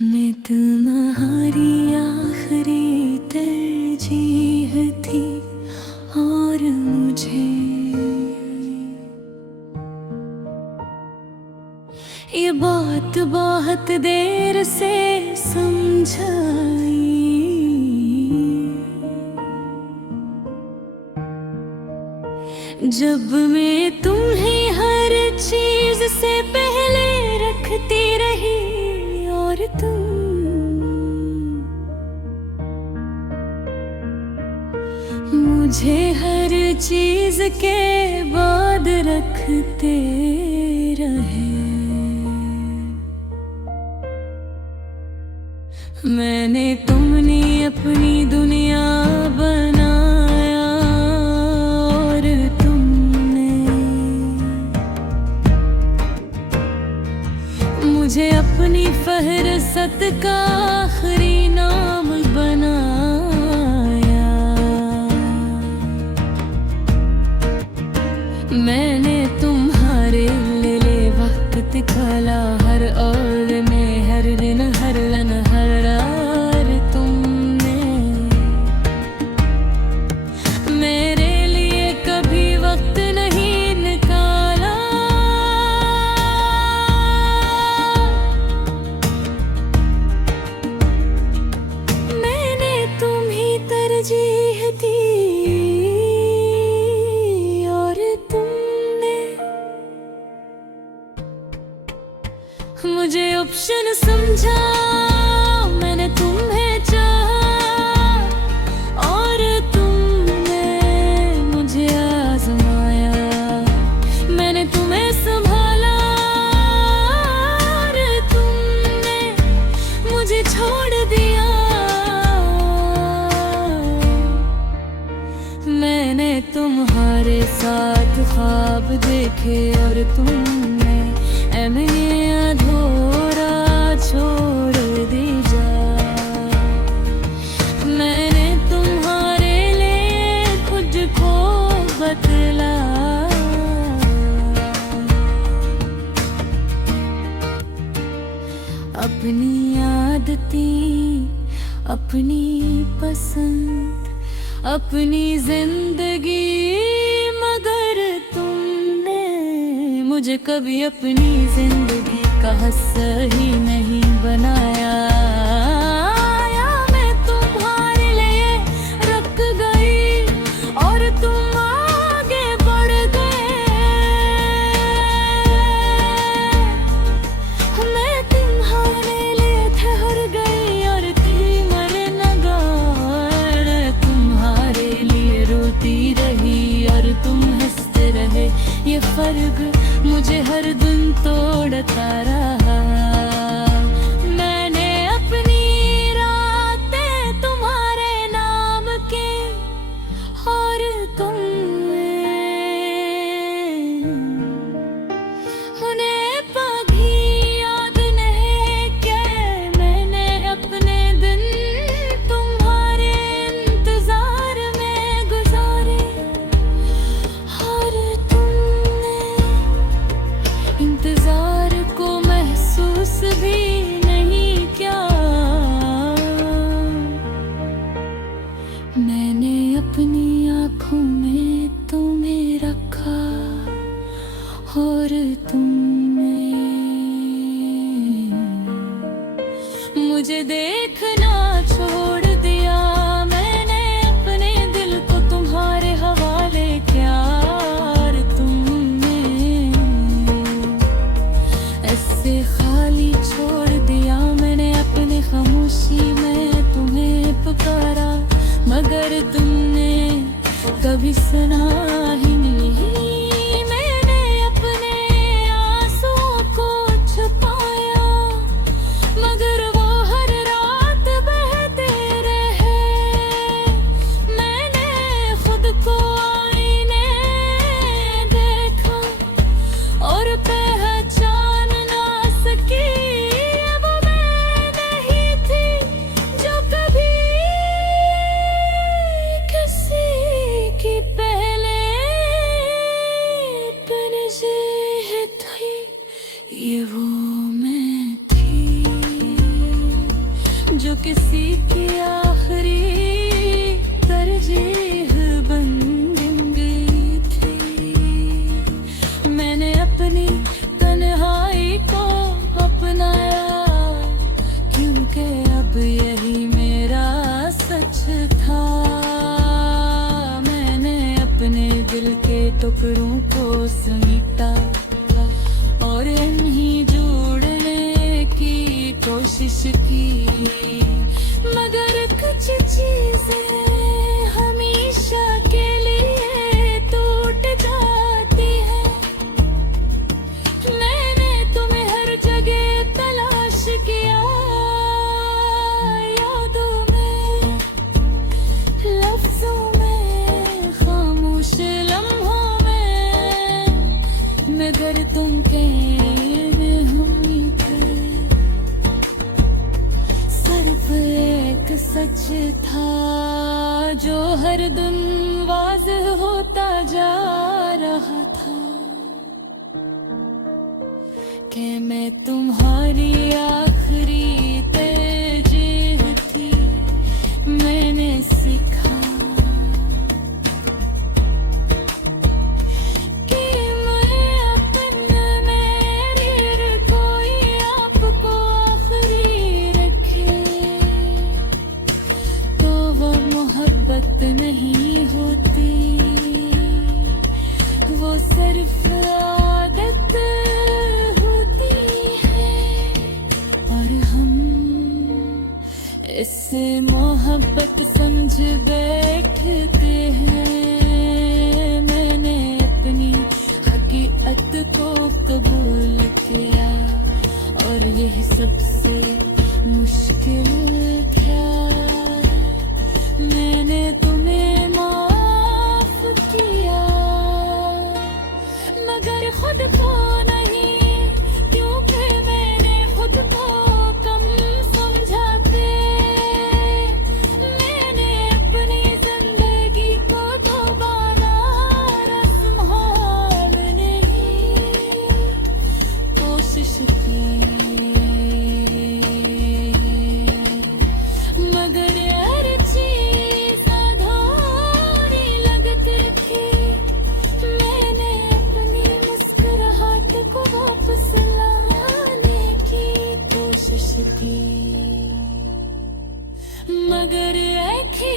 मैं तुम्हारी आखिरी तरजीह थी और मुझे ये बात बहुत देर से समझाई। जब मैं तुम्हें हर चीज से पहले रखती रही और तुम मुझे हर चीज के बाद रखते रहे। मैंने तुमने अपनी दुनिया बनाया और तुमने मुझे अपनी फहरस्त का आखिरी नाम बनाया। मैंने तुम्हारे लिए वक्त निकाला हर और में, हर दिन हर लन हर रात तुमने मेरे लिए कभी वक्त नहीं निकाला। मैंने तुम्हें तरजीह दी और तुमने मुझे ऑप्शन समझा। मैंने तुम्हें चाहा और तुमने मुझे आजमाया। मैंने तुम्हें संभाला और तुमने मुझे छोड़ दिया। मैंने तुम्हारे साथ ख्वाब देखे और तुमने मेरे अधूरा छोड़ दी जा। मैंने तुम्हारे लिए खुद को बदला। अपनी आदतें, अपनी पसंद, अपनी जिंदगी, मगर तुमने मुझे कभी अपनी जिंदगी का हिस्सा ही नहीं बनाया। या मैं तुम्हारे लिए रुक गई और तुम आगे बढ़ गए। मैं तुम्हारे लिए ठहर गई और तुम मर न गए। तुम्हारे लिए रोती रही और तुम हंसते रहे। ये फर्क मुझे हर दिन तोड़ता रहा। मैंने अपनी रातें तुम्हारे नाम की और तुमने उन्हें कभी याद नहीं कि मैंने अपने दिन तुम्हारे इंतजार में गुजारे। और इंतजार को महसूस भी नहीं किया। मैंने अपनी आँखों में तुम्हें रखा और तुमने मुझे देखना छोड़ दिया। मैंने अपने दिल को तुम्हारे हवाले किया और तुमने ऐसे खाली छोड़ दिया। मैंने अपने खामोशी में तुम्हें पुकारा, मगर तुमने कभी सुना ही नहीं। मैंने अपने आंसुओं को छुपाया, मगर वो हर रात बहते रहे। मैंने खुद को आईने देखा और पहचान ना सकी। वो मैं नहीं थी जो कभी किसी की पहले जो किसी की आखिरी तरजीह बन गई थी। मैंने अपनी तन्हाई को अपनाया, क्योंकि अब यही मेरा सच था। मैंने अपने दिल के टुकड़ों को समेटा और इन्हीं जोड़ने की कोशिश की, मगर कुछ चीजें हमेशा के लिए टूट जाती हैं। मैंने तुम्हें हर जगह तलाश किया, यादों में, लफ्जों में, खामोश लम्हों में, मगर तुम सच था जो हर दिन वाज़ेह होता जा रहा था, कि मैं तुम्हारी आखिरी तरजीह थी। मैंने सीखा कि मैं अपने मेरे कोई आपको आखिरी रखे तो वो मोहब्बत नहीं होती, वो सिर्फ आदत होती है। और हम इससे मोहब्बत समझ बैठते हैं। मैंने अपनी हकीकत को कबूल किया और यही सबसे मुश्किल था। मैंने तुम्हें माफ किया, मगर खुद को नहीं, क्योंकि मैंने खुद को कम समझा के मैंने अपनी जिंदगी को दोबारा रस्म हाल नहीं कोशिश की, मगर हर चीज अधूरी लगती थी। मैंने अपनी मुस्कुराहट को वापस लाने की कोशिश की, मगर एक ही